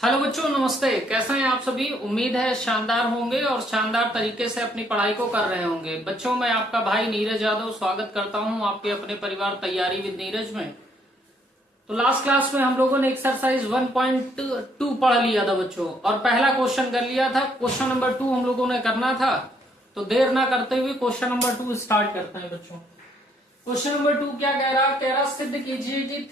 Hello बच्चों, नमस्ते। कैसे हैं आप सभी? उम्मीद है शानदार होंगे और शानदार तरीके से अपनी पढ़ाई को कर रहे होंगे। बच्चों, मैं आपका भाई नीरज यादव स्वागत करता हूं आपके अपने परिवार तैयारी विद नीरज में। तो लास्ट क्लास में हम लोगों ने एक्सरसाइज 1.2 पढ़ लिया था बच्चों, और पहला क्वेश्चन कर लिया था। क्वेश्चन नंबर 2 हम लोगों ने करना था, तो देर ना करते हुए क्वेश्चन नंबर 2 स्टार्ट करते हैं बच्चों। क्वेश्चन नंबर 2 क्या कह रहा सिद्ध कीजिए कि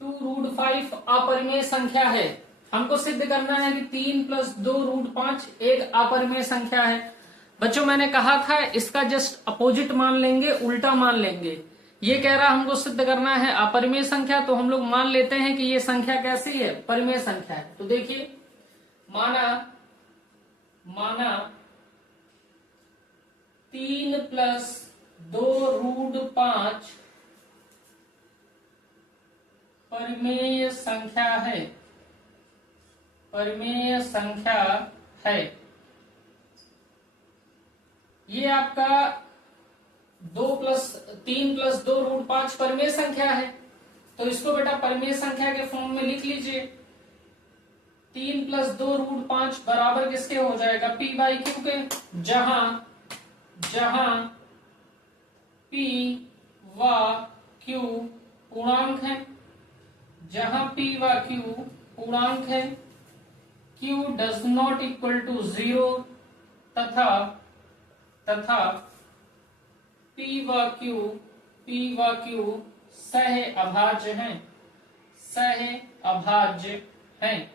3+2√5 अपरिमेय संख्या है। हमको सिद्ध करना है कि 3+2√5 एक अपरिमेय संख्या है। बच्चों, मैंने कहा था इसका जस्ट अपोजिट मान लेंगे, उल्टा मान लेंगे। ये कह रहा हमको सिद्ध करना है अपरिमेय संख्या, तो हम लोग मान लेते हैं कि ये संख्या कैसी है, परिमेय संख्या है। तो देखिए, माना 3+2√5 परिमेय संख्या है, परिमेय संख्या है। ये आपका 3+2√5 परिमेय संख्या है, तो इसको बेटा परिमेय संख्या के फॉर्म में लिख लीजिए। 3+2√5 बराबर किसके हो जाएगा, p/q के, जहां p व q पूर्णांक है, जहां p व q पूर्णांक है, q does not equal to 0 तथा p व q सह अभाज्य हैं।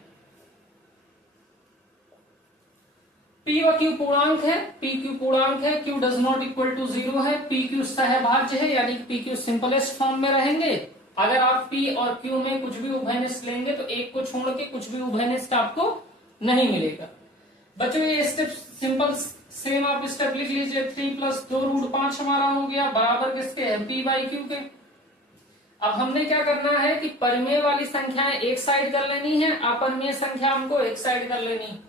p व q पूर्णांक है, pq पूर्णांक है, q does not equal to 0 है, pq सहभाज्य है, यानी pq सिंपलेस्ट फॉर्म में रहेंगे। अगर आप p और q में कुछ भी उभयनिष्ठ लेंगे तो एक को छोड़ के कुछ भी उभयनिष्ठ आपको नहीं मिलेगा। बच्चों, ये स्टेप सिंपल सेम आप स्टेप लिख लीजिए। 3+2√5 हमारा हो गया, बराबर किसके है, p/q के। अब हमने क्या करना है कि परिमेय वाली संख्याएं एक साइड कर लेनी है, अपरिमेय संख्या हमको एक साइड कर लेनी।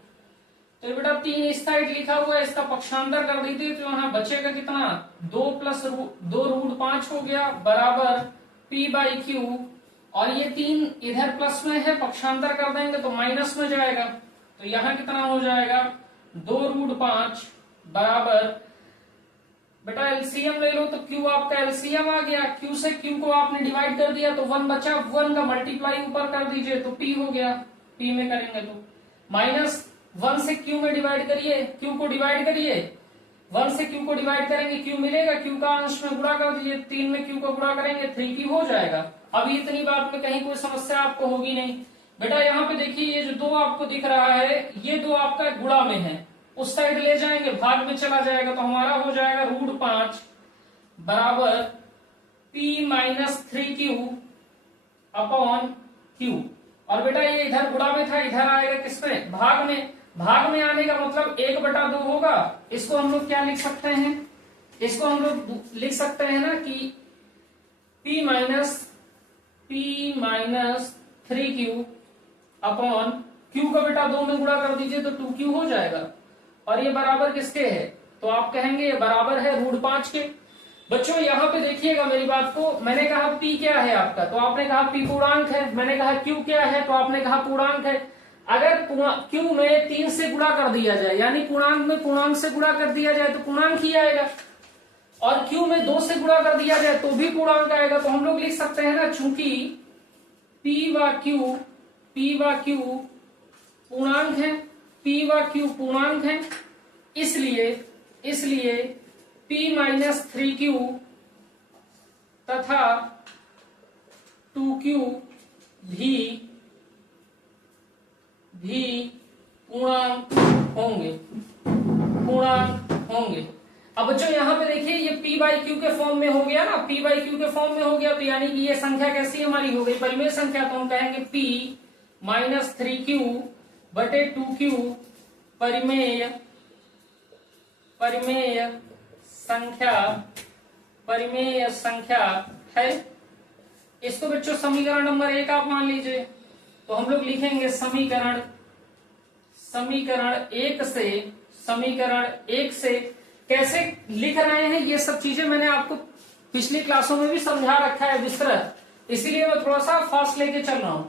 तो बेटा 3 इस साइड लिखा हुआ है, इसका पक्षांतर कर दीजिए, तो यहाँ बचेगा कितना, 2+2√5 हो गया, बराबर p/q। और ये 3 इधर प्लस में है, पक्षांतर कर देंगे तो माइनस में जाएगा, तो यहाँ कितना हो जाएगा, 2√5 बराबर, बेटा एलसीएम ले लो, तो q आपका एलसीएम आ गया। q से q को आपने डिवाइड कर दिया तो 1 बचा, 1 का मल्टीप्लाई ऊपर कर दीजिए तो p हो गया, p में करेंगे तो माइनस 1 से q में डिवाइड करिए, q को डिवाइड करिए, 1 से q को डिवाइड करेंगे q मिलेगा, q का अंश में गुणा कर दीजिए, 3 में q को गुणा करेंगे 3q हो जाएगा। अब इतनी बात में कहीं कोई समस्या आपको होगी नहीं। बेटा यहाँ पे देखिए, ये जो 2 आपको दिख रहा है, ये 2 आपका गुणा में है, उस साइड ले जाएंगे, भाग में चला जाएगा, तो हमारा हो जाएगा √5 बराबर p-3q अपॉन q। और बेटा ये इधर गुणा में था, इधर आएगा किसमें, भाग में। भाग में आने का मतलब 1/2 होगा। इसको हम लोग क्या लिख सकते हैं, इसको हम लोग लिख सकते हैं ना कि p-3q अपॉन q का बेटा 2 में गुणा कर दीजिए तो 2q हो जाएगा। और ये बराबर किसके है, तो आप कहेंगे ये बराबर है √5 के। बच्चों यहाँ पे देखिएगा मेरी बात को, मैंने कहा p क्या है आपका, तो आपने कहा p पूर्णांक है, मैंने कहा q क्या है, तो आपने कहा पूर्णांक है। अगर q में 3 से गुणा कर दिया जाए, यानी पूर्णांक में पूर्णांक से गुणा कर दिया जाए तो पूर्णांक ही आएगा, और q में 2 से गुणा कर दिया जाए तो भी पूर्णांक आएगा। तो हम लोग लिख सकते हैं ना, चूंकि p व q पूर्णांक है, p व q पूर्णांक है, इसलिए p-3q तथा 2q भी पूर्णांक होंगे। अब बच्चों यहाँ पे देखिए, ये p/q के फॉर्म में हो गया ना, p/q के फॉर्म में हो गया, तो यानी कि ये संख्या कैसी हमारी हो गई, परिमेय संख्या। तो हम कहेंगे p-3q बटे 2q परिमेय संख्या है। इसको बच्चों समीकरण नंबर 1 आप मान लीजिए, तो हम लोग लिखेंगे समीकरण 1 से कैसे लिख रहे हैं, ये सब चीजें मैंने आपको पिछली क्लासों में भी समझा रखा है विस्तृत, इसीलिए मैं थोड़ा सा फास्ट लेके चल रहा हूं।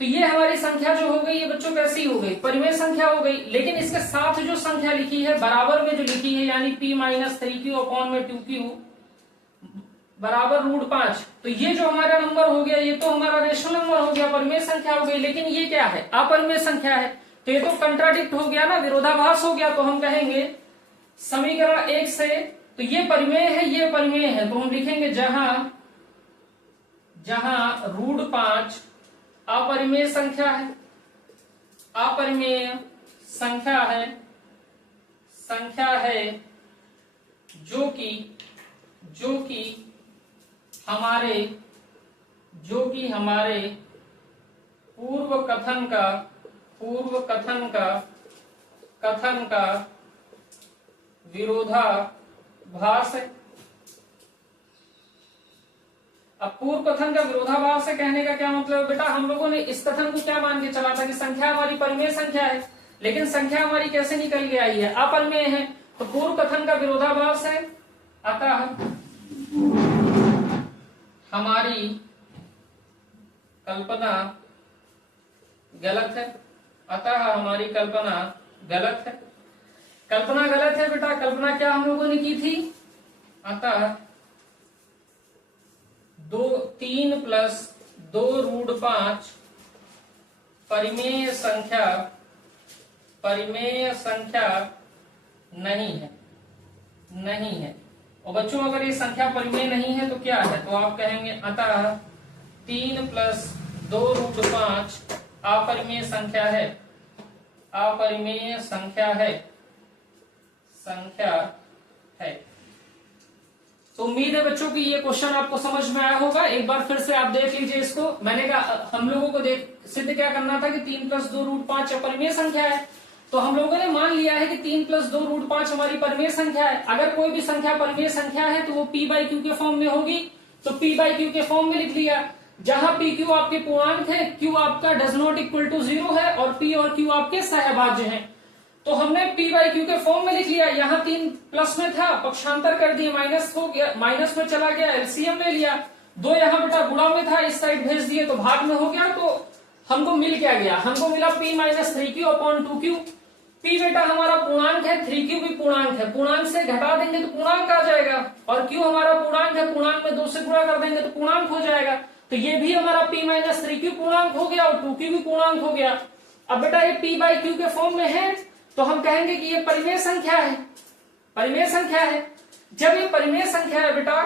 तो ये हमारी संख्या जो हो गई ये बच्चों कैसी हो गई, परिमेय संख्या हो गई। लेकिन इसके साथ जो संख्या लिखी है बराबर में जो लिखी है यानी p माइनस 3q अपॉन में 2q बराबर √5, तो ये जो हमारा नंबर हो गया ये तो हमारा रेशनल नंबर हो गया, परिमेय संख्या हो गई। लेकिन ये क्या है, अपरिमेय संख्या है, तो ये तो कंट्राडिक्ट हो गया ना, विरोधाभास हो गया। तो हम कहेंगे समीकरण 1 से, तो ये परिमेय है ये परिमेय है, तो हम लिखेंगे जहां √5 अपरिमेय संख्या है, अपरिमेय संख्या है जो कि हमारे पूर्व कथन का विरोधाभास है। अब पूर्व कथन का विरोधाभास है कहने का क्या मतलब बेटा, हम लोगों ने इस कथन को क्या मान के चला था कि संख्या हमारी परिमेय संख्या है, लेकिन संख्या हमारी कैसे निकल के आई है, अपरिमेय है, तो पूर्व कथन का विरोधाभास है, अतः हमारी कल्पना गलत है, कल्पना गलत है बेटा। कल्पना क्या हम लोगों ने की थी, अतः 3 + 2√5 परिमेय संख्या नहीं है। और बच्चों अगर ये संख्या परिमेय नहीं है तो क्या है, तो आप कहेंगे अतः 3 + 2√5 अपरिमेय संख्या है। तो उम्मीद है बच्चों की ये क्वेश्चन आपको समझ में आया होगा। एक बार फिर से आप देख लीजिए इसको। मैंने कहा हम लोगों को सिद्ध क्या करना था कि 3 + 2√5 अपरिमेय संख्या है, तो हम लोगों ने मान लिया है कि 3 + 2√5 हमारी परिमेय संख्या है। अगर कोई भी संख्या परिमेय संख्या है तो वो p/q के फॉर्म में होगी, तो p/q के फॉर्म में लिख लिया। जहां pq आपके पूर्णांक है, q आपका डज नॉट इक्वल टू 0 है और p और q आपके सहभाज्य हैं, तो हमने p/q के फॉर्म में लिख लिया। यहाँ 3 प्लस में था, पक्षांतर कर दिए, माइनस हो गया, माइनस में चला गया, एलसीएम ले लिया। 2 यहाँ बेटा गुणा में था, इस साइड भेज दिए तो भाग में हो गया। तो हमको मिल क्या गया, हमको मिला p - 3q upon 2q। p बेटा हमारा पूर्णांक है, 3q भी पूर्णांक है, पूर्णांक से घटा देंगे तो पूर्णांक आ जाएगा, और q हमारा पूर्णांक है, पूर्णांक में 2 से गुणा कर देंगे तो पूर्णांक हो जाएगा। तो ये भी हमारा p - 3q पूर्णांक हो गया और 2q भी पूर्णांक हो गया। अब बेटा ये p/q के फॉर्म में है तो हम कहेंगे कि ये परिमेय संख्या है, परिमेय संख्या है। जब ये परिमेय संख्या है बेटा,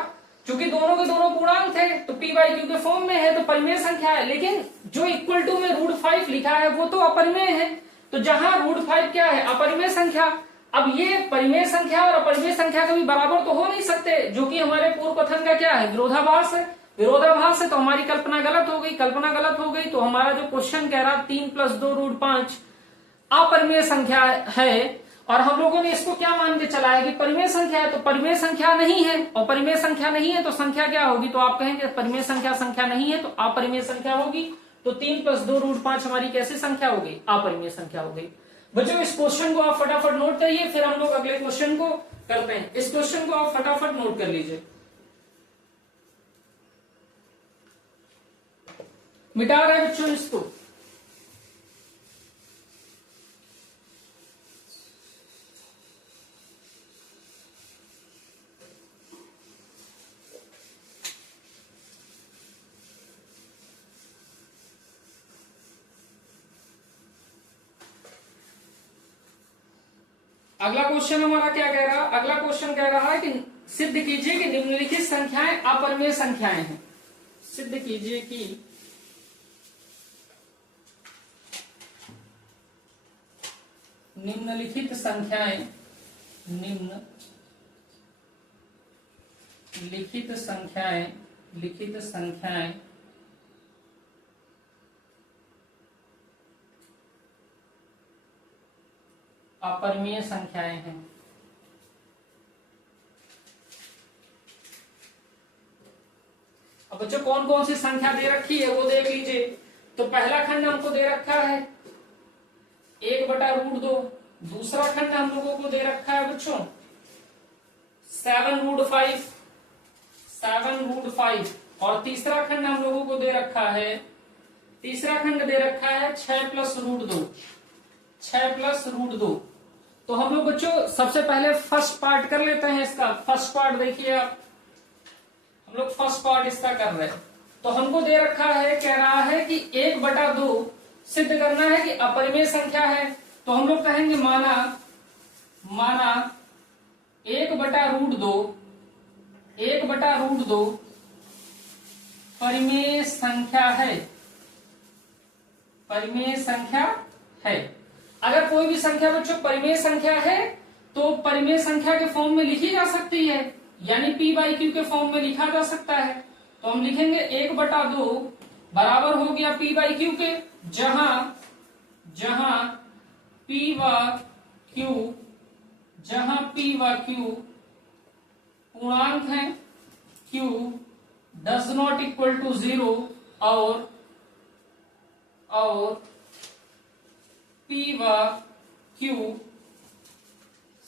चूंकि दोनों के दोनों पूर्णांक थे तो p/q के फॉर्म में है तो परिमेय संख्या है। लेकिन जो इक्वल टू में √5 लिखा है वो तो अपरिमेय है, तो जहां √5 क्या है, अपरिमेय संख्या। अब ये परिमेय संख्या और अपरिमेय संख्या कभी बराबर तो हो नहीं सकते, जो कि हमारे पूर्व कथन का क्या है, विरोधाभास है। विरोधाभास है तो हमारी कल्पना गलत हो गई, तो हमारा जो क्वेश्चन कह रहा 3 + 2√5 अपरिमेय संख्या है, और हम लोगों ने इसको क्या मान के चला है कि परिमेय संख्या है, तो परिमेय संख्या नहीं है, और परिमेय संख्या नहीं है तो संख्या क्या होगी, तो आप कहेंगे परिमेय संख्या नहीं है तो अपरिमेय संख्या होगी। तो 3 + 2√5 हमारी कैसी संख्या हो गई, अपरिमेय संख्या हो गई। बच्चों इस क्वेश्चन को आप फटाफट नोट करिए, फिर हम लोग अगले क्वेश्चन को करते हैं। इस क्वेश्चन को आप फटाफट नोट कर लीजिए, मिटा रहे बच्चों इसको। अगला क्वेश्चन हमारा क्या कह रहा है, अगला क्वेश्चन कह रहा है कि सिद्ध कीजिए कि निम्नलिखित संख्याएं अपरिमेय संख्याएं हैं। सिद्ध कीजिए कि निम्नलिखित संख्याएं अपरिमेय संख्याएं हैं। अब बच्चों कौन कौन सी संख्या दे रखी है वो देख लीजिए। तो पहला खंड हमको दे रखा है 1/√2, दूसरा खंड हम लोगों को दे रखा है बच्चों 7√5, और तीसरा खंड हम लोगों को दे रखा है तीसरा खंड दे रखा है 6 प्लस रूट 2, 6 प्लस रूट 2। तो हम लोग बच्चों सबसे पहले फर्स्ट पार्ट कर लेते हैं इसका। फर्स्ट पार्ट देखिए आप, हम लोग फर्स्ट पार्ट इसका कर रहे हैं। तो हमको दे रखा है, कह रहा है कि 1/2 सिद्ध करना है कि अपरिमेय संख्या है। तो हम लोग कहेंगे माना 1/√2, 1/√2 परिमेय संख्या है, परिमेय संख्या है। अगर कोई भी संख्या बच्चों परिमेय संख्या है तो परिमेय संख्या के फॉर्म में लिखी जा सकती है, यानी p/q के फॉर्म में लिखा जा सकता है। तो हम लिखेंगे 1/2 बराबर हो गया p/q के, जहां p व q पूर्णांक है, q does not equal to 0 और p व q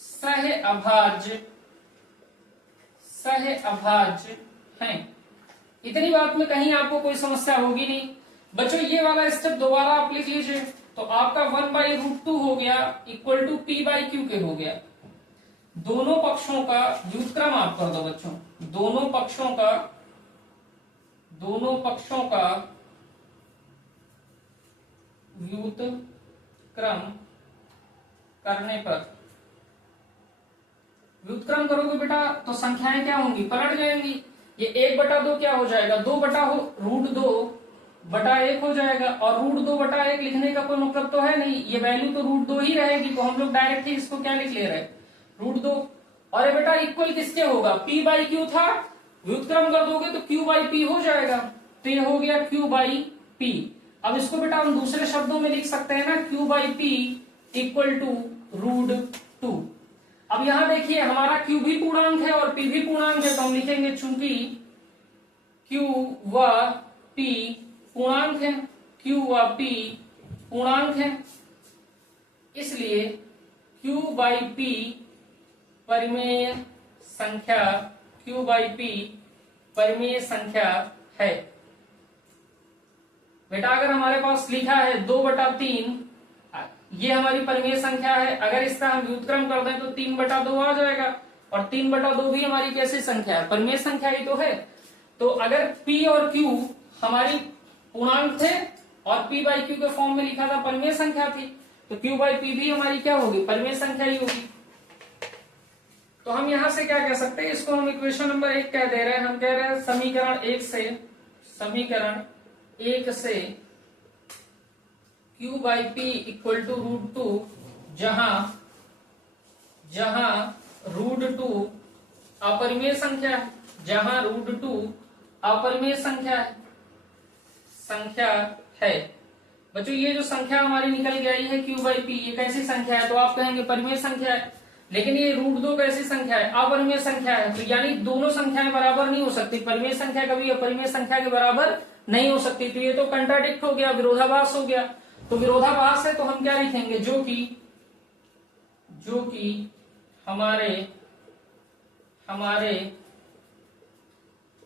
सह अभाज्य हैं। इतनी बात में कहीं आपको कोई समस्या होगी नहीं बच्चों। ये वाला स्टेप दोबारा आप लिख लीजिए। तो आपका 1/√2 हो गया इक्वल टू p/q के हो गया। दोनों पक्षों का व्युत्क्रम आप कर दो बच्चों, दोनों पक्षों का व्युत्क्रम करने पर, व्युत्क्रम करोगे बेटा तो संख्याएं क्या होंगी, पलट जाएंगी। ये 1/2 क्या हो जाएगा, 2/√2/1 हो जाएगा। और √2/1 लिखने का कोई मतलब तो है नहीं, ये वैल्यू तो √2 ही रहेगी। तो हम लोग डायरेक्ट ही इसको क्या लिख ले रहे हैं, √2। और ये बेटा इक्वल किसके होगा, p/q था, व्युत्क्रम कर दोगे तो q/p हो जाएगा। तो ये हो गया q/p। अब इसको बेटा हम दूसरे शब्दों में लिख सकते हैं ना, q/p इक्वल टू √2। अब यहां देखिए हमारा q भी पूर्णांक है और p भी पूर्णांक है। तो हम लिखेंगे चूंकि q व p पूर्णांक है, q व p पूर्णांक है, इसलिए q/p परिमेय संख्या, q/p परिमेय संख्या है। बेटा अगर हमारे पास लिखा है 2/3, ये हमारी परिमेय संख्या है। अगर इसका हम व्युत्क्रम कर दें तो 3/2 आ जाएगा। और 3/2 भी हमारी कैसी संख्या है, परिमेय संख्या ही तो है। तो अगर p और q हमारी पूर्णांक थे और p/q के फॉर्म में लिखा था परिमेय संख्या थी, तो q/p भी हमारी क्या होगी, परिमेय संख्या ही होगी। तो हम यहां से क्या कह सकते हैं, इसको हम इक्वेशन नंबर 1 कह दे रहे हैं। हम कह रहे हैं समीकरण 1 से q/p इक्वल टू √2, जहां √2 अपरिमेय संख्या है, जहां √2 अपरिमेय संख्या है। बच्चों ये जो संख्या हमारी निकल के आई है q/p, ये कैसी संख्या है, तो आप कहेंगे परिमेय संख्या है। लेकिन ये √2 कैसी संख्या है, अपरिमेय संख्या है। तो यानी दोनों संख्याएं बराबर नहीं हो सकती, परिमेय संख्या कभी अपरिमेय संख्या के बराबर नहीं हो सकती। तो ये तो कंट्राडिक्ट हो गया, विरोधाभास हो गया। तो विरोधाभास है तो हम क्या लिखेंगे, जो कि हमारे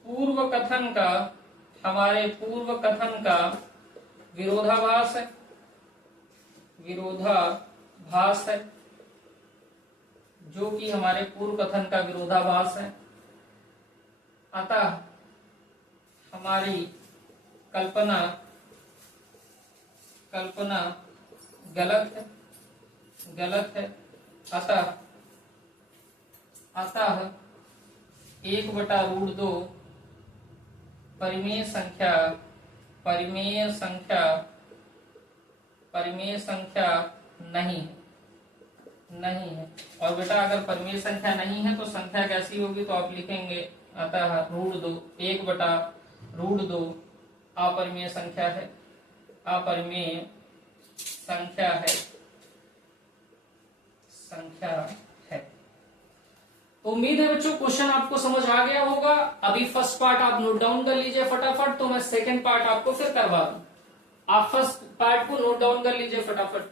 पूर्व कथन का विरोधाभास है, जो कि हमारे पूर्व कथन का विरोधाभास है। अतः हमारी कल्पना गलत है। अतः 1/√2 परिमेय संख्या नहीं है। और बेटा अगर परिमेय संख्या नहीं है तो संख्या कैसी होगी, तो आप लिखेंगे अतः √2 1/√2 अपरिमेय संख्या है। तो उम्मीद है बच्चों क्वेश्चन आपको समझ आ गया होगा। अभी फर्स्ट पार्ट आप नोट डाउन कर लीजिए फटाफट, तो मैं सेकंड पार्ट आपको फिर करवा दूं। आप फर्स्ट पार्ट को नोट डाउन कर लीजिए फटाफट,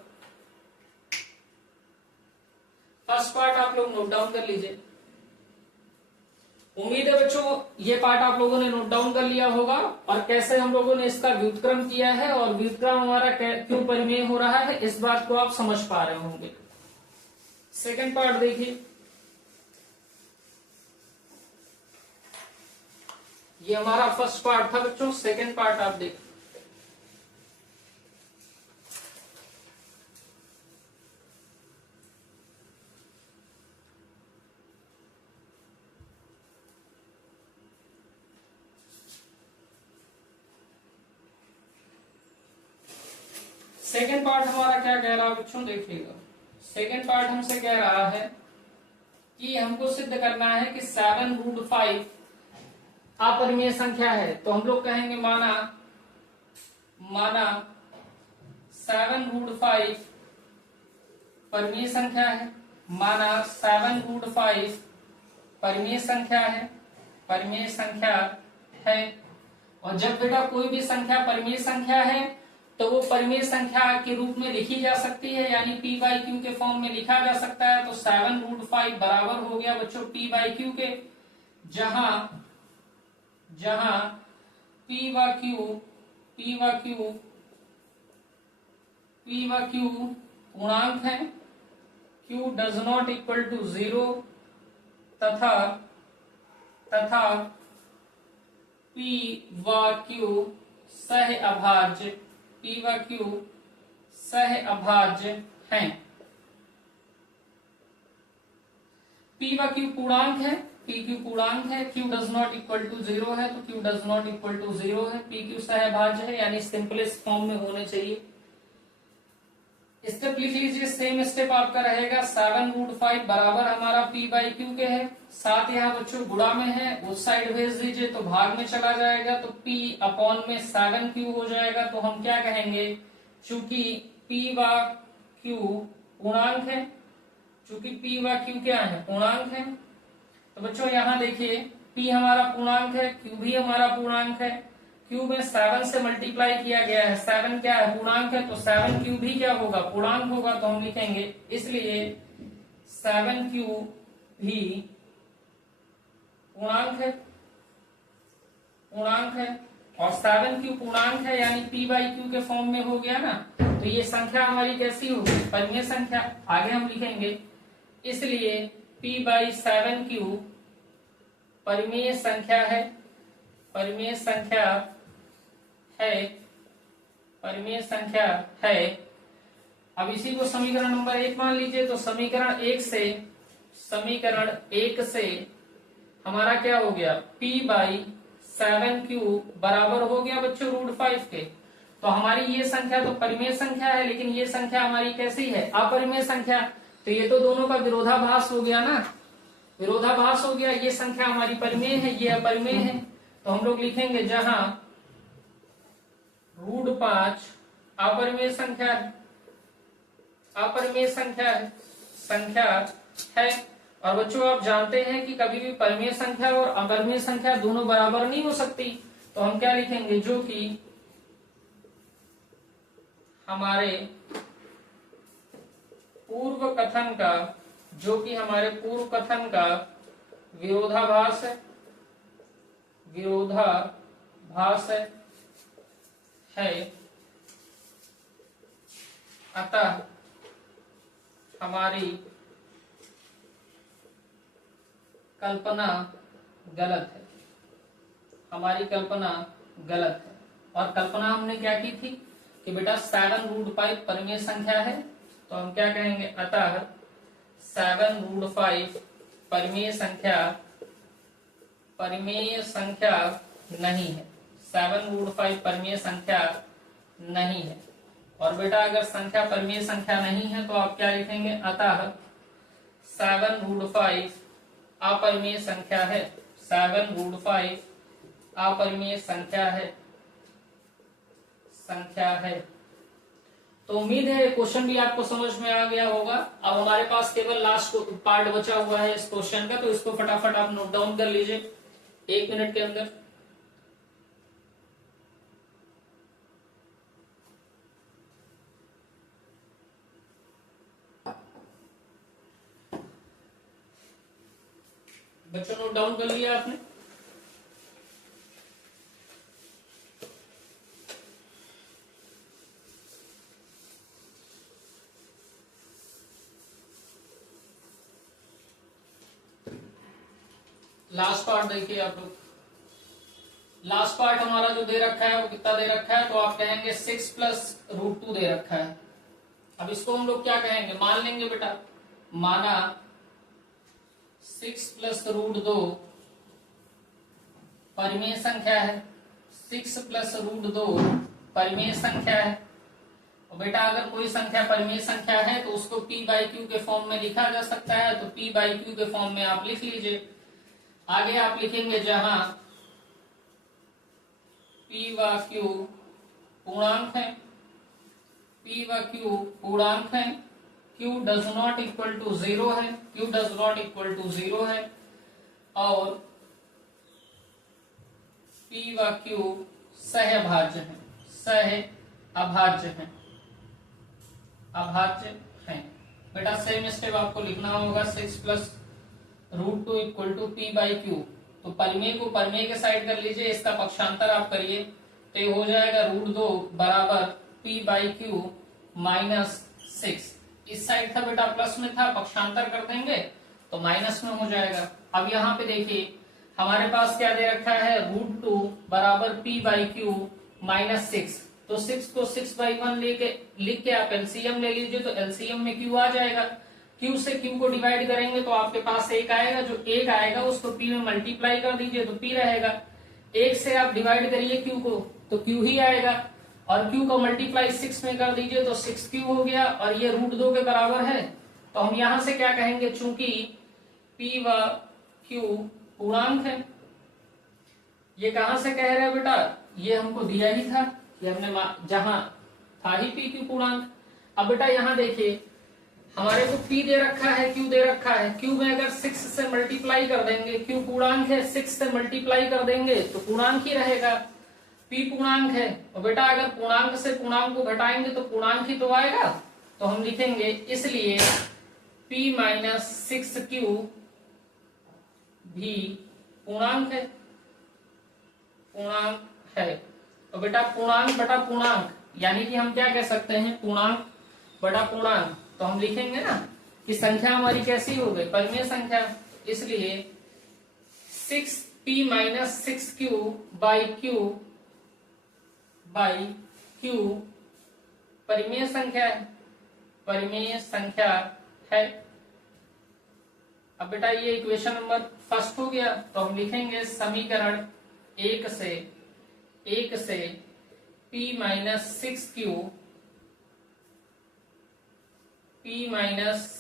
फर्स्ट पार्ट आप लोग नोट डाउन कर लीजिए। उम्मीद है बच्चों ये पार्ट आप लोगों ने नोट डाउन कर लिया होगा और कैसे हम लोगों ने इसका व्युत्क्रम किया है और व्युत्क्रम हमारा क्यों परिमेय हो रहा है इस बात को आप समझ पा रहे होंगे। सेकंड पार्ट देखिए, ये हमारा फर्स्ट पार्ट था बच्चों, सेकंड पार्ट आप देखिए। सेकेंड पार्ट हमारा क्या कह रहा है बच्चों, देखिएगा। सेकेंड पार्ट हमसे कह रहा है कि हमको सिद्ध करना है कि 7√5 अपरिमेय संख्या है। तो हम लोग कहेंगे माना 7√5 परिमेय संख्या है, माना 7√5 परिमेय संख्या है, परिमेय संख्या है। और जब बेटा कोई भी संख्या परिमेय संख्या है तो वो परिमेय संख्या के रूप में लिखी जा सकती है, यानी p/q के फॉर्म में लिखा जा सकता है। तो 7√5 बराबर हो गया बच्चों p/q के, जहां p व q पूर्णांक है, q does not equal to 0 तथा p व q सह अभाज्य, p व q सह अभाज्य हैं। p व q पूर्णांक है, pq पूर्णांक है, q does not equal to 0 है तो q does not equal to 0 है, pq सह अभाज्य है, यानी सिंपलेस्ट फॉर्म में होने चाहिए। स्टेप लिख लीजिए, सेम स्टेप आपका रहेगा। 7√5 बराबर हमारा p/q के है, साथ यहाँ बच्चों गुणा में है, उस साइड भेज दीजिए तो भाग में चला जाएगा, तो p/7q हो जाएगा। तो हम क्या कहेंगे, चूंकि p व q पूर्णांक है, चूंकि p व q क्या है, पूर्णांक है, तो बच्चों यहाँ देखिए p हमारा पूर्णांक है, q भी हमारा पूर्णांक है, q में 7 से मल्टीप्लाई किया गया है, 7 क्या है, पूर्णांक है, तो 7q भी क्या होगा, पूर्णांक होगा। तो हम लिखेंगे इसलिए 7q भी पूर्णांक है, और 7q पूर्णांक है, यानी p/q के फॉर्म में हो गया ना। तो ये संख्या हमारी कैसी होगी, परिमेय संख्या। आगे हम लिखेंगे इसलिए p/7q परिमेय संख्या है, परिमेय संख्या है। अब इसी को समीकरण नंबर 1 मान लीजिए। तो समीकरण 1 से हमारा क्या हो गया, p/7q बराबर हो गया बच्चों √5 के। तो हमारी ये संख्या तो परिमेय संख्या है, लेकिन ये संख्या हमारी कैसी है, अपरिमेय संख्या। तो ये तो दोनों का विरोधाभास हो गया ना, विरोधाभास हो गया। ये संख्या हमारी परिमेय है, ये अपरिमेय है। तो हम लोग लिखेंगे जहां √5 अपरिमेय संख्या है। और बच्चों आप जानते हैं कि कभी भी परिमेय संख्या और अपरिमेय संख्या दोनों बराबर नहीं हो सकती। तो हम क्या लिखेंगे, जो कि हमारे पूर्व कथन का विरोधाभास है, अतः हमारी कल्पना गलत है, और कल्पना हमने क्या की थी कि बेटा 7√5 परिमेय संख्या है। तो हम क्या कहेंगे, अतः 7√5 परिमेय संख्या नहीं है, 7√5 परिमेय संख्या नहीं है। और बेटा अगर संख्या परिमेय संख्या नहीं है तो आप क्या लिखेंगे, अतः 7√5 अपरिमेय संख्या है, 7√5 अपरिमेय संख्या है। तो उम्मीद है क्वेश्चन भी आपको समझ में आ गया होगा। अब हमारे पास केवल लास्ट पार्ट बचा हुआ है इस क्वेश्चन का, तो इसको फटाफट आप नोट डाउन कर लीजिए 1 मिनट के अंदर। बच्चों नोट डाउन कर लिया आपने? लास्ट पार्ट देखिए आप लोग। लास्ट पार्ट हमारा जो दे रखा है वो कितना दे रखा है, तो आप कहेंगे 6 प्लस रूट 2 दे रखा है। अब इसको हम लोग क्या कहेंगे, मान लेंगे बेटा, माना 6 प्लस रूट 2 परिमेय संख्या है, 6 प्लस रूट 2 परिमेय संख्या है। और बेटा अगर कोई संख्या परिमेय संख्या है तो उसको p बाई क्यू के फॉर्म में लिखा जा सकता है, तो p बाई क्यू के फॉर्म में आप लिख लीजिए। आगे आप लिखेंगे जहां p व q पूर्णांक है, p व q पूर्णांक है, q does not equal to 0 है, q does not equal to 0 है, और p व q सहअभाज्य है, सहअभाज्य है, अभाज्य है। बेटा सेम स्टेप आपको लिखना होगा, 6 plus root 2 equal to P by Q. तो परिमेय को परिमेय के साइड कर लीजिए, इसका पक्षांतर आप करिए तो ये हो जाएगा रूट 2 बराबर पी बाई क्यू माइनस 6। इस साइड था बेटा प्लस में था, पक्षांतर कर देंगे तो माइनस में हो जाएगा। अब यहाँ पे देखिए हमारे पास क्या दे रखा है, रूट 2 बराबर पी बाई क्यू माइनस 6। तो 6 को 6/1 लिख के आप एलसीएम ले लीजिए, तो एलसीएम में क्यू आ जाएगा। क्यू से क्यू को डिवाइड करेंगे तो आपके पास एक आएगा, जो एक आएगा उसको पी में मल्टीप्लाई कर दीजिए तो पी रहेगा। एक से आप डिवाइड करिए क्यू को तो क्यू ही आएगा, और क्यू को मल्टीप्लाई 6 में कर दीजिए तो 6 क्यू हो गया, और ये रूट 2 के बराबर है। तो हम यहां से क्या कहेंगे, चूंकि पी व क्यू पूर्णांक है। ये कहां से कह रहे हैं बेटा, ये हमको दिया ही था, ये हमने जहां था ही पी क्यू पूर्णांक। अब बेटा यहां देखिए हमारे को p दे रखा है, q दे रखा है, q में अगर 6 से मल्टीप्लाई कर देंगे, q पूर्णांक है, 6 से मल्टीप्लाई कर देंगे तो पूर्णांक ही रहेगा, p पूर्णांक है। और बेटा अगर पूर्णांक से पूर्णांक को घटाएंगे तो पूर्णांक ही तो आएगा। तो हम लिखेंगे इसलिए p माइनस 6q भी पूर्णांक है, पूर्णांक है। और बेटा पूर्णांक बटा पूर्णांक यानी कि हम क्या कह सकते हैं, पूर्णांक बटा पूर्णांक। तो हम लिखेंगे ना कि संख्या हमारी कैसी हो गई, परिमेय संख्या। इसलिए 6p minus 6q by Q परिमेय संख्या है, परिमेय संख्या है। अब बेटा ये इक्वेशन नंबर फर्स्ट हो गया, तो हम लिखेंगे समीकरण 1 से p minus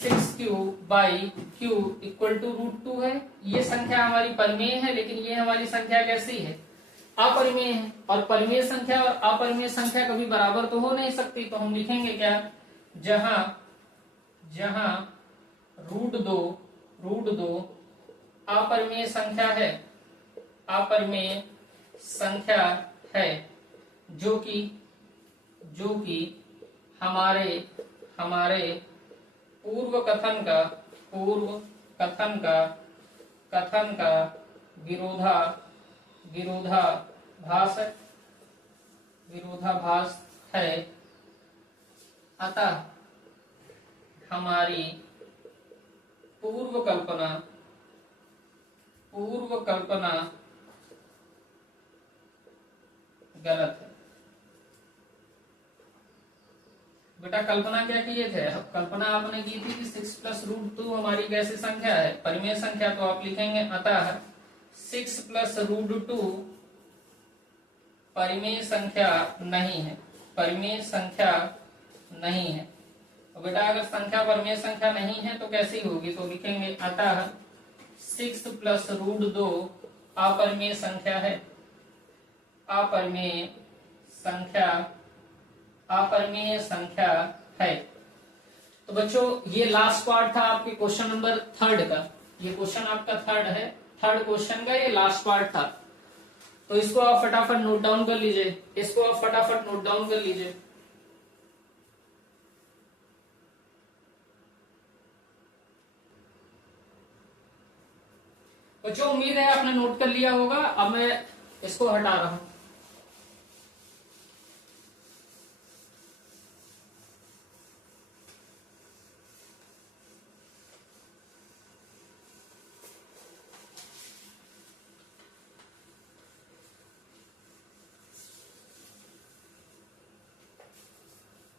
6q by Q equal to root 2 है। ये संख्या हमारी परिमेय है, लेकिन ये हमारी संख्या कैसी है, अपरिमेय है। और परिमेय संख्या और अपरिमेय संख्या कभी बराबर तो हो नहीं सकती। तो हम लिखेंगे क्या, जहां रूट दो अपरिमेय संख्या है, अपरिमेय संख्या है, जो कि हमारे पूर्व कथन का विरोधाभास है। अतः हमारी पूर्व कल्पना गलत है। बेटा कल्पना क्या किए थे, अब कल्पना आपने की थी कि 6 प्लस रूट 2 हमारी कैसी संख्या है, परिमेय संख्या। तो आप लिखेंगे अतः 6 प्लस रूट 2 परिमेय संख्या नहीं है, परिमेय संख्या नहीं है। तो बेटा अगर संख्या परिमेय संख्या नहीं है तो कैसी होगी, तो लिखेंगे अतः 6 प्लस रूट 2 अपरिमेय संख्या है, अपरिमेय संख्या है। तो बच्चों ये लास्ट पार्ट था आपके क्वेश्चन नंबर 3 का। ये क्वेश्चन आपका 3 है, 3rd क्वेश्चन का ये लास्ट पार्ट था। तो इसको आप फटाफट नोट डाउन कर लीजिए, बच्चों उम्मीद है आपने नोट कर लिया होगा। अब मैं इसको हटा रहा हूं।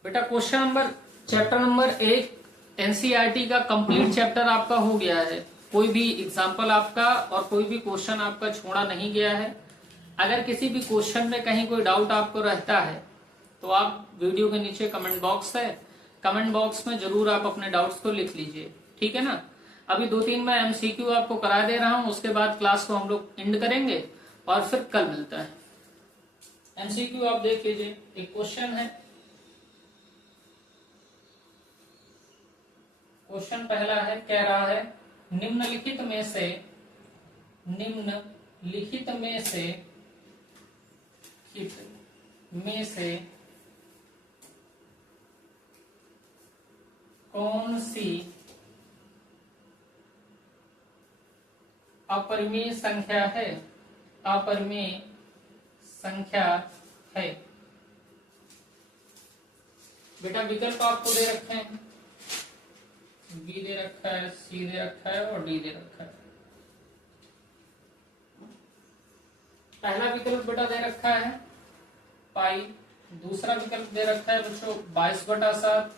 बेटा question number chapter number 1 NCERT का कंप्लीट चैप्टर आपका हो गया है। कोई भी एग्जाम्पल आपका और कोई भी क्वेश्चन आपका छोड़ा नहीं गया है। अगर किसी भी क्वेश्चन में कहीं कोई डाउट आपको रहता है तो आप वीडियो के नीचे कमेंट बॉक्स है, कमेंट बॉक्स में जरूर आप अपने डाउट्स को लिख लीजिए, ठीक है ना। अभी 2-3 मैं एमसीक्यू आपको करा दे रहा हूं, उसके बाद क्लास को हम लोग एंड करेंगे और फिर कल मिलता है। एमसीक्यू आप देख लीजिए। एक क्वेश्चन है, क्वेश्चन पहला है, कह रहा है निम्नलिखित में से कौन सी अपरिमेय संख्या है, अपरिमेय संख्या है। बेटा विकल्प आपको दे रखे हैं, बी दे रखा है, सी दे रखा है और डी दे रखा है। पहला विकल्प बेटा दे रखा है पाई, दूसरा विकल्प दे रखा है बच्चों 22/7,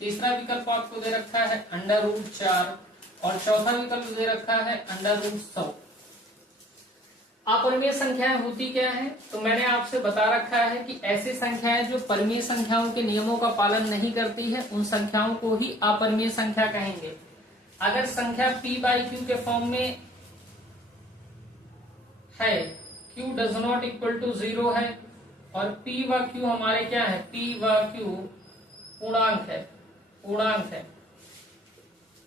तीसरा विकल्प आपको दे रखा है √4 और चौथा विकल्प दे रखा है √100। अपरिमेय संख्याएं होती क्या है? तो मैंने आपसे बता रखा है कि ऐसी संख्याएं जो परिमेय संख्याओं के नियमों का पालन नहीं करती है उन संख्याओं को ही अपरिमेय संख्या कहेंगे। अगर संख्या p/q के फॉर्म में है, q does not equal to 0 है और p व q हमारे क्या है, p व q पूर्णांक है,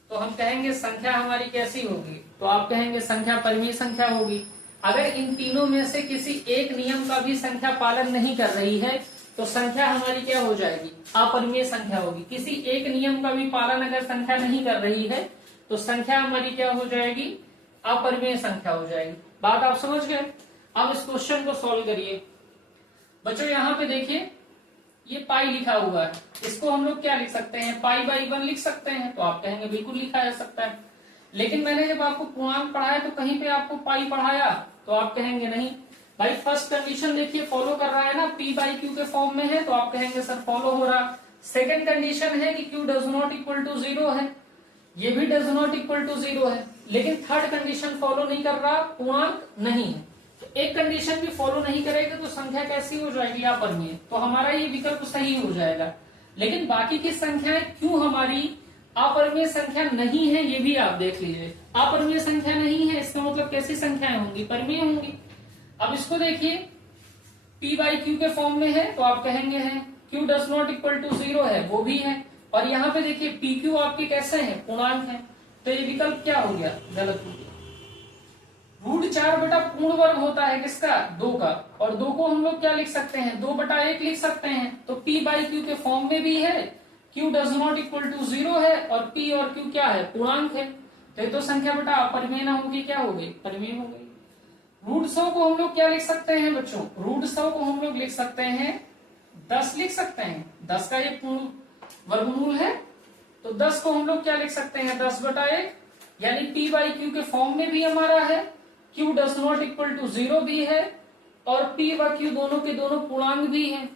तो हम कहेंगे संख्या हमारी कैसी होगी? तो आप कहेंगे संख्या परिमेय संख्या होगी। अगर इन तीनों में से किसी एक नियम का भी संख्या पालन नहीं कर रही है तो संख्या हमारी क्या हो जाएगी? अपरिमेय संख्या होगी। किसी एक नियम का भी पालन अगर संख्या नहीं कर रही है तो संख्या हमारी क्या हो जाएगी? अपरिमेय संख्या हो जाएगी। बात आप समझ गए? अब इस क्वेश्चन को सॉल्व करिए। बच्चों यहाँ पे देखिए ये पाई लिखा हुआ है, इसको हम लोग क्या लिख सकते हैं? π/1 लिख सकते हैं। तो आप कहेंगे बिल्कुल लिखा जा सकता है, लेकिन मैंने जब आपको पूर्णांक पढ़ाया तो कहीं पे आपको पाई पढ़ाया, तो आप कहेंगे नहीं भाई। फर्स्ट कंडीशन देखिए फॉलो कर रहा है ना, p/q के फॉर्म में है, तो आप कहेंगे सर फॉलो हो रहा। सेकंड कंडीशन है कि q does not equal to 0 है, ये भी डज नॉट इक्वल टू 0 है, लेकिन थर्ड कंडीशन फॉलो नहीं कर रहा, पूर्णांक नहीं है। तो एक कंडीशन भी फॉलो नहीं करेगा तो संख्या कैसी हो जाएगी? अपरिमेय। तो हमारा ये विकल्प सही हो जाएगा। लेकिन बाकी की संख्याएं क्यों हमारी अपरिमेय संख्या नहीं है, ये भी आप देख लीजिए। अपरिमेय संख्या नहीं है इसका मतलब कैसी संख्याएं होंगी? परिमेय होंगी। अब इसको देखिए p/q के फॉर्म में है तो आप कहेंगे है, q does not equal to 0 है, वो भी है, और यहाँ पे देखिए pq आपके कैसे हैं? पूर्णांक है। तो ये विकल्प क्या हो गया? गलत हो गया। √4 बेटा पूर्ण वर्ग होता है किसका? 2 का, और 2 को हम लोग क्या लिख सकते हैं? 2/1 लिख सकते हैं। तो p/q के फॉर्म में भी है, q does not equal to 0 है और p और q क्या है? पूर्णांक है। तो ये तो संख्या बेटा अपरिमेय ना होगी, क्या हो गई? परिमेय हो गई। √100 को हम लोग क्या लिख सकते हैं बच्चों? √100 को हम लोग लिख सकते हैं 10 लिख सकते हैं। 10 का ये पूर्ण वर्गमूल है, तो 10 को हम लोग क्या लिख सकते हैं? 10/1, यानी p/q के फॉर्म में भी हमारा है, q does not equal to 0 भी है और p व q दोनों के दोनों पूर्णांक भी हैं।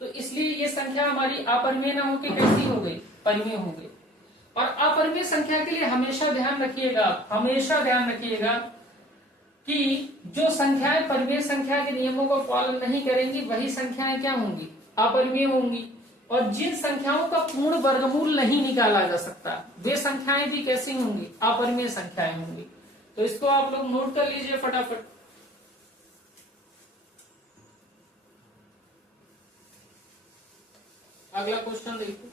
तो इसलिए ये संख्या हमारी अपरिमेय ना होकर कैसी हो गई? परिमेय हो गई। और अपरिमेय संख्या के लिए हमेशा ध्यान रखिएगा कि जो संख्याएं परिमेय संख्या के नियमों का पालन नहीं करेंगी वही संख्याएं क्या होंगी? अपरिमेय होंगी। और जिन संख्याओं का पूर्ण वर्गमूल नहीं निकाला जा सकता वे संख्याएं भी कैसी होंगी? अपरिमेय संख्याएं होंगी। तो इसको आप लोग नोट कर लीजिए फटाफट। अगला क्वेश्चन देखिए।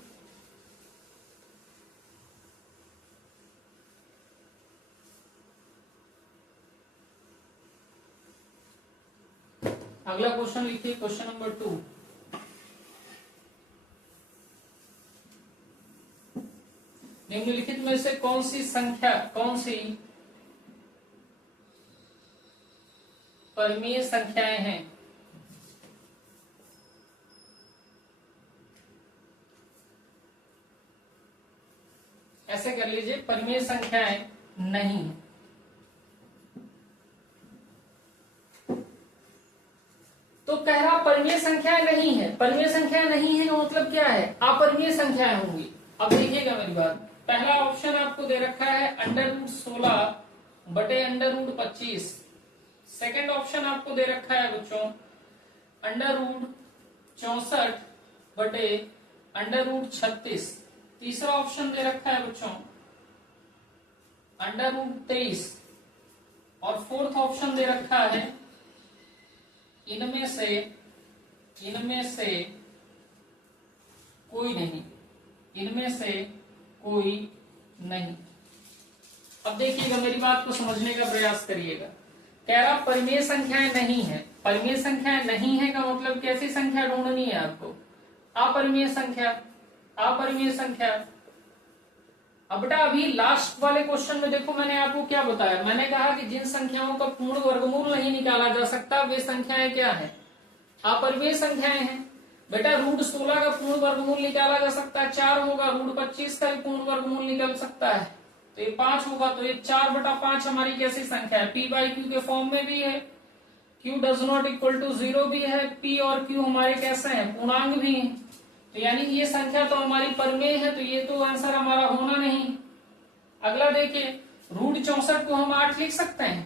अगला क्वेश्चन लिखिए, क्वेश्चन नंबर 2। निम्नलिखित में से कौन सी परिमेय संख्याएं हैं। ऐसे कर लीजिए, परिमेय संख्याएं नहीं है। तो कह रहा परिमेय संख्याएं नहीं है, परिमेय संख्याएं नहीं है तो मतलब क्या है, अपरिमेय संख्याएं होंगी। अब देखिएगा मेरी बात, पहला ऑप्शन आपको दे रखा है √16 बटे √25। सेकंड ऑप्शन आपको दे रखा है बच्चों √64 बटे √36। तीसरा ऑप्शन दे रखा है बच्चों √23 और फोर्थ ऑप्शन दे रखा है इनमें से कोई नहीं, इनमें से कोई नहीं। अब देखिएगा मेरी बात को समझने का प्रयास करिएगा। कह रहा परिमेय संख्याएं नहीं है, परिमेय संख्याएं नहीं है का मतलब कैसी संख्या ढूंढनी है आपको, अपरिमेय संख्या, अपरिमेय संख्या। अब बेटा अभी लास्ट वाले क्वेश्चन में देखो मैंने आपको क्या बताया, मैंने कहा कि जिन संख्याओं का पूर्ण वर्गमूल नहीं निकाला जा सकता वे संख्याएं क्या है, अपरिमेय संख्याएं हैं। बेटा √16 का पूर्ण वर्गमूल निकाला जा सकता है, 4 होगा। √25 का भी पूर्ण वर्गमूल निकल सकता है, तो ये 5 होगा। तो ये 4/5 हमारी कैसी संख्या है, p/q के फॉर्म में भी है, q does not equal to 0 भी है, p और q हमारे कैसे हैं, पूर्णांक भी हैं। तो यानी ये संख्या तो हमारी परिमेय है, तो ये तो आंसर हमारा होना नहीं। अगला देखिए, √64 को हम 8 लिख सकते हैं।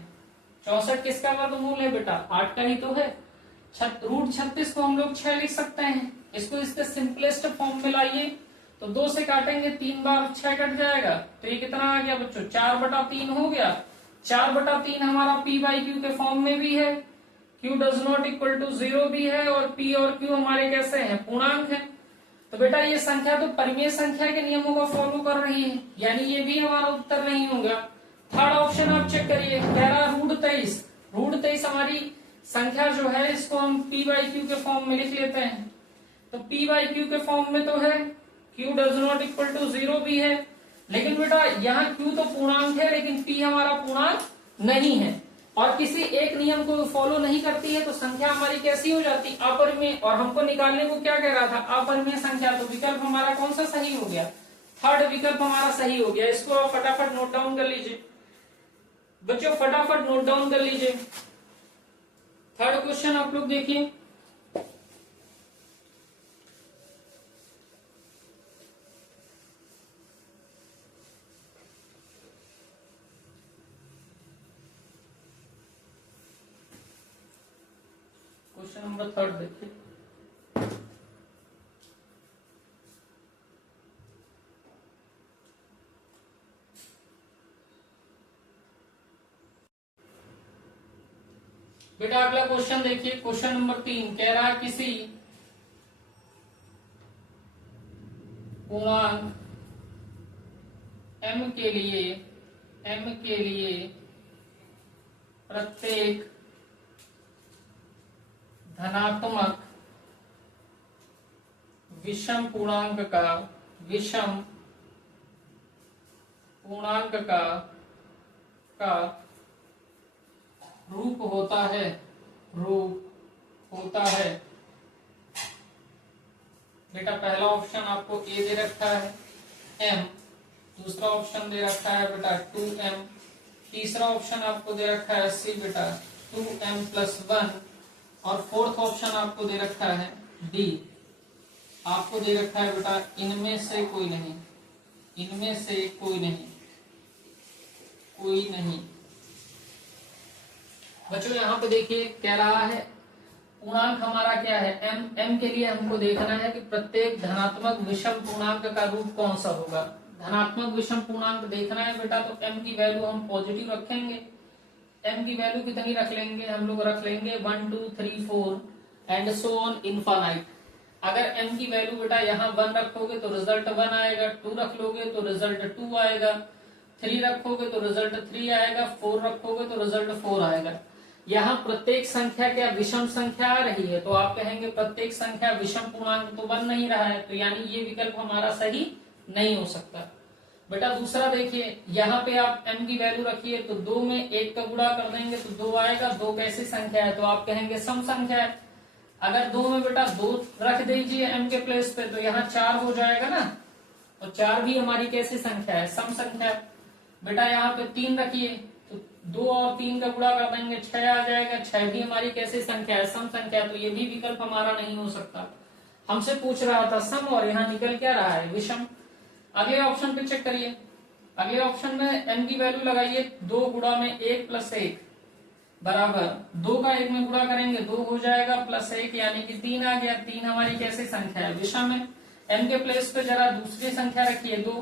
64 किसका वर्गमूल है बेटा, 8 का ही तो है। √36 को हम लोग 6 लिख सकते हैं। इसको इसके सिंपलेस्ट फॉर्म में लाइए तो 2 से काटेंगे, 3 बार 6 कट जाएगा, तो ये कितना आ गया बच्चों, 4/3 हो गया। 4/3 हमारा p/q के फॉर्म में भी है, q does not equal to 0 भी है, और p और q हमारे कैसे हैं, पूर्णांक है। तो बेटा ये संख्या तो परिमेय संख्या के नियमों को फॉलो कर रही है, यानी ये भी हमारा उत्तर नहीं होगा। थर्ड ऑप्शन आप चेक करिए, कह रहा √23। √23 हमारी संख्या जो है इसको हम p/q के फॉर्म में लिख लेते हैं। तो p/q के फॉर्म में तो है, q does not equal to 0 भी है, लेकिन बेटा यहाँ q तो पूर्णांक है लेकिन p हमारा पूर्णांक नहीं है, और किसी एक नियम को फॉलो नहीं करती है, तो संख्या हमारी कैसी हो जाती, अपरिमेय। और हमको निकालने को क्या कह रहा था, अपरिमेय संख्या। तो विकल्प हमारा कौन सा सही हो गया, थर्ड विकल्प हमारा सही हो गया। इसको आप फटाफट नोट डाउन कर लीजिए बच्चों, फटाफट नोट डाउन कर लीजिए। थर्ड क्वेश्चन आप लोग देखिए, क्वेश्चन नंबर थर्ड देखिए। बेटा अगला क्वेश्चन देखिए, क्वेश्चन नंबर 3 कह रहा है किसी पूर्णांक m के लिए प्रत्येक धनात्मक विषम पूर्णांक का रूप होता है। बेटा पहला ऑप्शन आपको ए दे रखा है m, दूसरा ऑप्शन दे रखा है बेटा 2m, तीसरा ऑप्शन आपको दे रखा है सी बेटा 2m+1, और फोर्थ ऑप्शन आपको दे रखा है डी, आपको दे रखा है बेटा इनमें से कोई नहीं, इनमें से कोई नहीं। बच्चों यहाँ पे देखिए क्या रहा है, पूर्णांक हमारा क्या है m के लिए हमको देखना है कि प्रत्येक धनात्मक विषम पूर्णांक का रूप कौन सा होगा। धनात्मक विषम पूर्णांक देखना है बेटा, तो m की वैल्यू हम पॉजिटिव रखेंगे। m की वैल्यू कितनी रख लेंगे, हम लोग रख लेंगे 1 2 3 4 एंड सो ऑन इनफाइनाइट। अगर m की वैल्यू बेटा यहाँ 1 रखोगे तो रिजल्ट 1 आएगा, 2 रख लोगे तो रिजल्ट 2 आएगा, 3 रखोगे तो रिजल्ट 3 आएगा, 4 रखोगे तो रिजल्ट 4 आएगा। यहाँ प्रत्येक संख्या क्या विषम संख्या आ रही है, तो आप कहेंगे प्रत्येक संख्या विषम पूर्णांक तो बन नहीं रहा है, तो यानी ये विकल्प हमारा सही नहीं हो सकता। बेटा दूसरा देखिए, यहाँ पे आप m की वैल्यू रखिए तो 2 में 1 का गुणा कर देंगे तो 2 आएगा। 2 कैसी संख्या है तो आप कहेंगे सम संख्या है। अगर 2 में बेटा 2 रख दीजिए m के प्लेस पे तो यहाँ 4 हो जाएगा ना, तो 4 भी हमारी कैसी संख्या है, सम संख्या है। बेटा यहाँ पे 3 रखिए तो 2 और 3 का गुणा कर देंगे 6 आ जाएगा। 6 भी हमारी कैसी संख्या है, सम संख्या है। तो ये भी विकल्प हमारा नहीं हो सकता। हमसे पूछ रहा था सम और यहाँ निकल क्या रहा है, विषम। अगले ऑप्शन पे चेक करिए। अगले ऑप्शन में n की वैल्यू लगाइए, 2 गुणा में 1 प्लस 1 बराबर 2 का 1 में गुणा करेंगे 2 हो जाएगा प्लस 1 यानी कि 3 आ गया। 3 हमारी कैसी संख्या है, विषम है। n के प्लेस पे जरा दूसरी संख्या रखिए, 2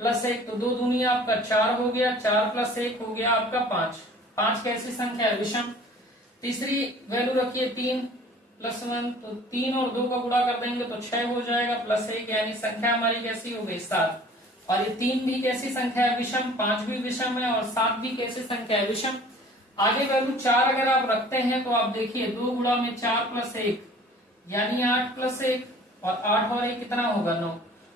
प्लस 1 तो 2 दूनी आपका 4 हो गया। 4 प्लस 1 हो गया आपका 5। 5 कैसी संख्या है, विषम। तीसरी वैल्यू रखिए 3 प्लस 1 तो 3 और 2 का गुणा कर देंगे तो 6 हो जाएगा प्लस 1 यानी संख्या हमारी कैसी हो गई, 7। और ये 3 भी कैसी संख्या है, विषम। 5 भी विषम है और 7 भी कैसी संख्या है, विषम। आगे वैल्यू 4 अगर आप रखते हैं तो आप देखिए 2 गुणा में 4 प्लस 1 यानी 8 प्लस 1 और 8 और 1 कितना होगा, 9।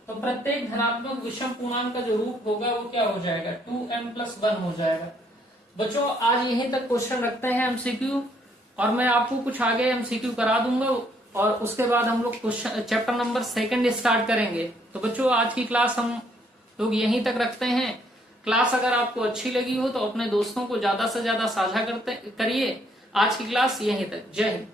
तो प्रत्येक धनात्मक विषम पूर्णांक का जो रूप होगा वो क्या हो जाएगा, 2m प्लस 1 हो जाएगा। बच्चों आज यहीं तक क्वेश्चन रखते हैं एमसीक्यू, और मैं आपको कुछ आगे एमसीक्यू करा दूंगा और उसके बाद हम लोग क्वेश्चन चैप्टर नंबर 2 स्टार्ट करेंगे। तो बच्चों आज की क्लास हम लोग यहीं तक रखते हैं। क्लास अगर आपको अच्छी लगी हो तो अपने दोस्तों को ज्यादा से ज्यादा साझा करिए। आज की क्लास यहीं तक। जय हिंद।